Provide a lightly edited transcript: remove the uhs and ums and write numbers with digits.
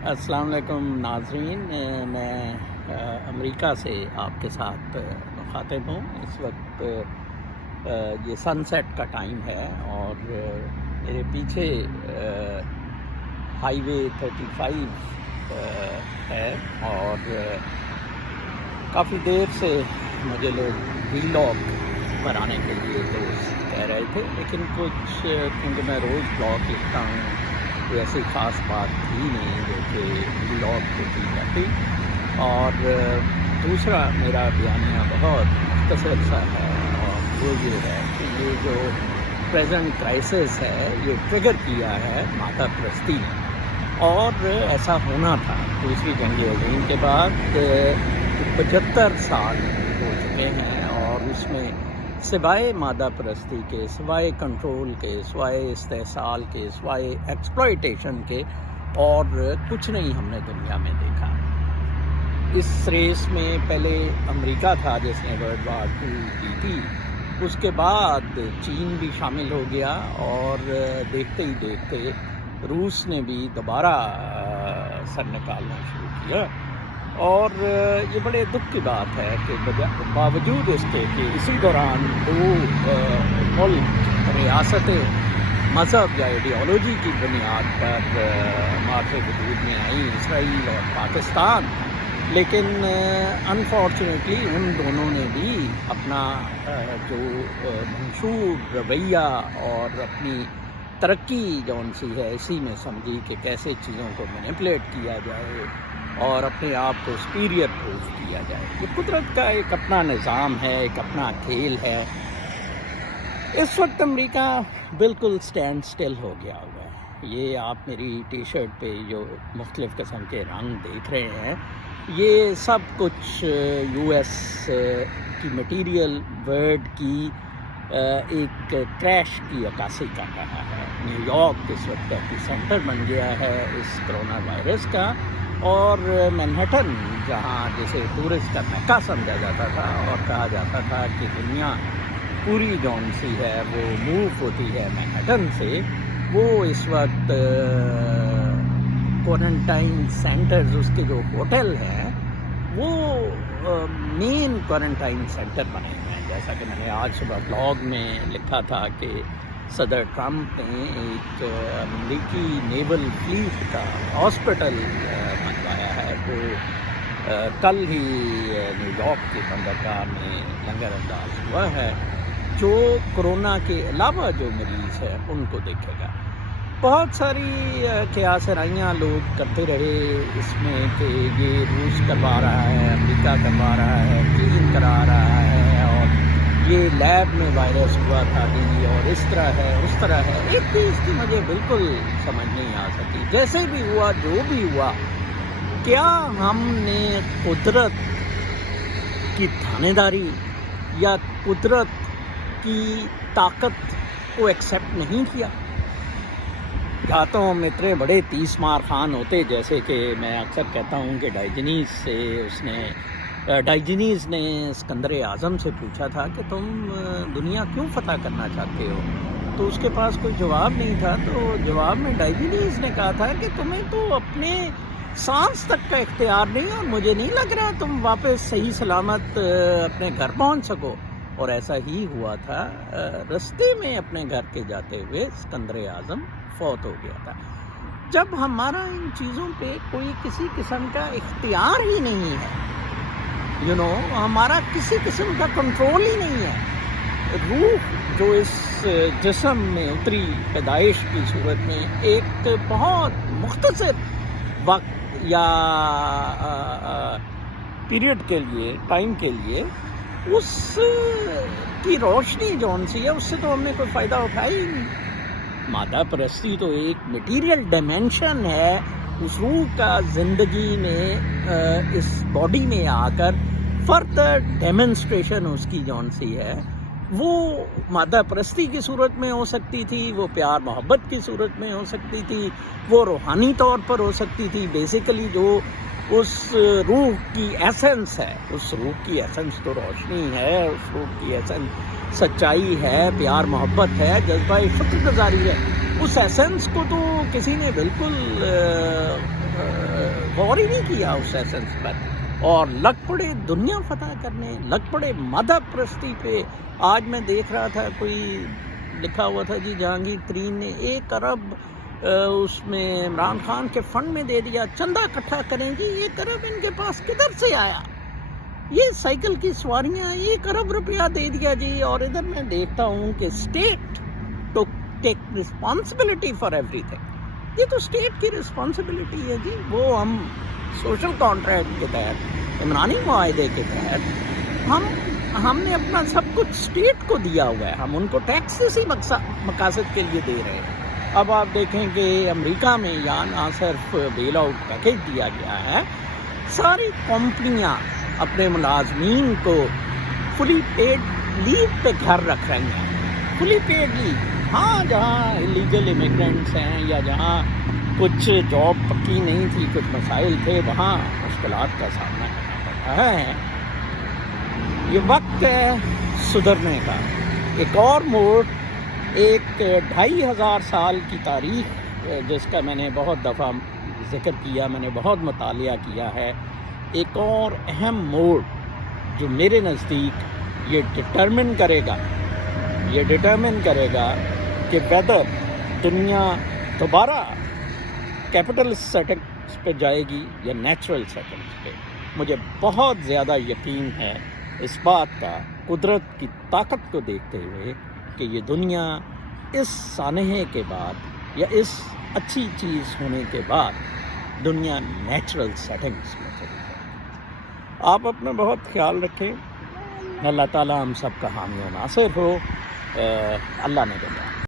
السلام علیکم ناظرین، میں امریکہ سے آپ کے ساتھ مخاطب ہوں۔ اس وقت یہ سن سیٹ کا ٹائم ہے اور میرے پیچھے ہائی وے 35 ہے اور کافی دیر سے مجھے لوگ ویلاگ بنانے کے لیے دوست کہہ رہے تھے، لیکن کچھ کیونکہ میں روز بلاگ لکھتا ہوں، کوئی ایسی خاص بات تھی نہیں جو کہ ویلاگ کو کی جاتی۔ اور دوسرا میرا بیانیہ بہت مختصر سا ہے، اور وہ یہ ہے کہ یہ جو پریزنٹ کرائسس ہے یہ ٹریگر کیا ہے مادہ پرستی نے، اور ایسا ہونا تھا۔ دوسری جنگ عظیم کے بعد 75 سال ہو چکے ہیں، اور اس میں سوائے مادہ پرستی کے، سوائے کنٹرول کے، سوائے استحصال کے، سوائے ایکسپلائٹیشن کے اور کچھ نہیں ہم نے دنیا میں دیکھا۔ اس ریس میں پہلے امریکہ تھا جس نے ورلڈ وار 2 جیتی، اس کے بعد چین بھی شامل ہو گیا، اور دیکھتے ہی دیکھتے روس نے بھی دوبارہ سر نکالنا شروع کیا۔ اور یہ بڑے دکھ کی بات ہے کہ باوجود اس کے کہ اسی دوران دو ملک ریاستیں مذہب یا آئیڈیالوجی کی بنیاد پر معرفِ وجود میں آئیں، اسرائیل اور پاکستان، لیکن انفارچونیٹلی ان دونوں نے بھی اپنا جو منشور رویہ اور اپنی ترقی جون سی ہے اسی میں سمجھی کہ کیسے چیزوں کو مینیپولیٹ کیا جائے اور اپنے آپ کو سپیریئر پروف کیا جائے۔ یہ قدرت کا ایک اپنا نظام ہے، ایک اپنا کھیل ہے۔ اس وقت امریکہ بالکل سٹینڈ سٹل ہو گیا ہوا ہے۔ یہ آپ میری ٹی شرٹ پہ جو مختلف قسم کے رنگ دیکھ رہے ہیں، یہ سب کچھ یو ایس کی مٹیریل ورڈ کی ایک کریش کی عکاسی کر رہا ہے۔ نیو یارک اس وقت ایپی سینٹر بن گیا ہے اس کرونا وائرس کا، اور مینہٹن جہاں جسے ٹورسٹ کا مکہ سمجھا جاتا تھا اور کہا جاتا تھا کہ دنیا پوری جون سی ہے وہ موو ہوتی ہے مینہٹن سے، وہ اس وقت کوارنٹائن سینٹرز، اس کے جو ہوٹل ہیں وہ مین کوارنٹائن سینٹر بنے ہوئے ہیں۔ جیسا کہ میں نے آج صبح بلاگ میں لکھا تھا کہ صدر ٹرمپ نے ایک امریکی نیول فلیٹ کا ہاسپٹل بنوایا ہے، تو کل ہی نیو یارک کی بندرگاہ میں لنگر انداز ہوا ہے، جو کرونا کے علاوہ جو مریض ہے ان کو دیکھے گا۔ بہت ساری قیاس رائیاں لوگ کرتے رہے اس میں کہ یہ روس کروا رہا ہے، امریکہ کروا رہا ہے، چین کرا رہا ہے، اور یہ لیب میں وائرس ہوا تھا جی، اور اس طرح ہے اس طرح ہے۔ ایک چیز کی مجھے بالکل سمجھ نہیں آ سکی، جیسے بھی ہوا جو بھی ہوا، کیا ہم نے قدرت کی تھانیداری یا قدرت کی طاقت کو ایکسیپٹ نہیں کیا؟ یا تو ہم اتنے بڑے 30 مار خان ہوتے، جیسے کہ میں اکثر کہتا ہوں کہ ڈائیجنیز نے اسکندر اعظم سے پوچھا تھا کہ تم دنیا کیوں فتح کرنا چاہتے ہو، تو اس کے پاس کوئی جواب نہیں تھا، تو جواب میں ڈائیجنیز نے کہا تھا کہ تمہیں تو اپنے سانس تک کا اختیار نہیں، اور مجھے نہیں لگ رہا تم واپس صحیح سلامت اپنے گھر پہنچ سکو۔ اور ایسا ہی ہوا تھا، رستے میں اپنے گھر کے جاتے ہوئے اسکندر اعظم فوت ہو گیا تھا۔ جب ہمارا ان چیزوں پہ کوئی کسی قسم کا اختیار ہی نہیں ہے، ہمارا کسی قسم کا کنٹرول ہی نہیں ہے، روح جو اس جسم میں اتری پیدائش کی صورت میں ایک بہت مختصر وقت یا پیریڈ کے لیے، ٹائم کے لیے، اس کی روشنی جون سی ہے، اس سے تو ہم نے کوئی فائدہ اٹھایا ہی نہیں۔ مادہ پرستی تو ایک میٹیریل ڈائمینشن ہے، اس روح کا زندگی میں اس باڈی میں آ کر فردر ڈیمنسٹریشن اس کی جون سی ہے، وہ مادہ پرستی کی صورت میں ہو سکتی تھی، وہ پیار محبت کی صورت میں ہو سکتی تھی، وہ روحانی طور پر ہو سکتی تھی۔ بیسیکلی جو اس روح کی ایسنس ہے، اس روح کی ایسنس تو روشنی ہے، اس روح کی ایسنس سچائی ہے، پیار محبت ہے، جذبہ شکر گزاری ہے۔ اس ایسنس کو تو کسی نے بالکل غور ہی نہیں کیا اس ایسنس پر، اور لگ پڑے دنیا فتح کرنے، لگ پڑے مذہب پرستی پہ. آج میں دیکھ رہا تھا کوئی لکھا ہوا تھا جی جہانگیر ترین نے 1 ارب اس میں عمران خان کے فنڈ میں دے دیا، چندہ اکٹھا کریں جی. 1 ارب ان کے پاس کدھر سے آیا؟ یہ سائیکل کی سواریاں 1 ارب روپیہ دے دیا جی. اور ادھر میں دیکھتا ہوں کہ state to take responsibility for ایوری تھنگ. یہ تو اسٹیٹ کی رسپانسبلٹی ہے جی. وہ ہم سوشل کانٹریکٹ کے تحت، عمرانی معاہدے کے تحت ہم نے اپنا سب کچھ اسٹیٹ کو دیا ہوا ہے. ہم ان کو ٹیکس اسی مقاصد کے لیے دے رہے ہیں. اب آپ دیکھیں کہ امریکہ میں یہاں نہ صرف بیل آؤٹ پیکیج دیا گیا ہے، ساری کمپنیاں اپنے ملازمین کو فلی پیڈ لیو پہ گھر رکھ رہی ہیں. فلی پیڈ لیو. ہاں جہاں انلیگل امیگرینٹس ہیں یا جہاں کچھ جاب پکی نہیں تھی، کچھ مسائل تھے، وہاں مشکلات کا سامنا کرنا پڑ رہا ہے. یہ وقت ہے سدھرنے کا. ایک اور موڑ، ایک 2500 سال کی تاریخ جس کا میں نے بہت دفعہ ذکر کیا، میں نے بہت مطالعہ کیا ہے. ایک اور اہم موڑ جو میرے نزدیک یہ ڈٹرمن کرے گا کہ ویدر دنیا دوبارہ کیپٹل سیٹنگز پہ جائے گی یا نیچرل سیٹنگز پہ. مجھے بہت زیادہ یقین ہے اس بات کا، قدرت کی طاقت کو دیکھتے ہوئے، کہ یہ دنیا اس سانحے کے بعد یا اس اچھی چیز ہونے کے بعد دنیا نیچرل سیٹنگز میں چلی جائے گی. آپ اپنا بہت خیال رکھیں. اللہ تعالیٰ ہم سب کا حامی و ناصر ہو. اللہ نے بتایا.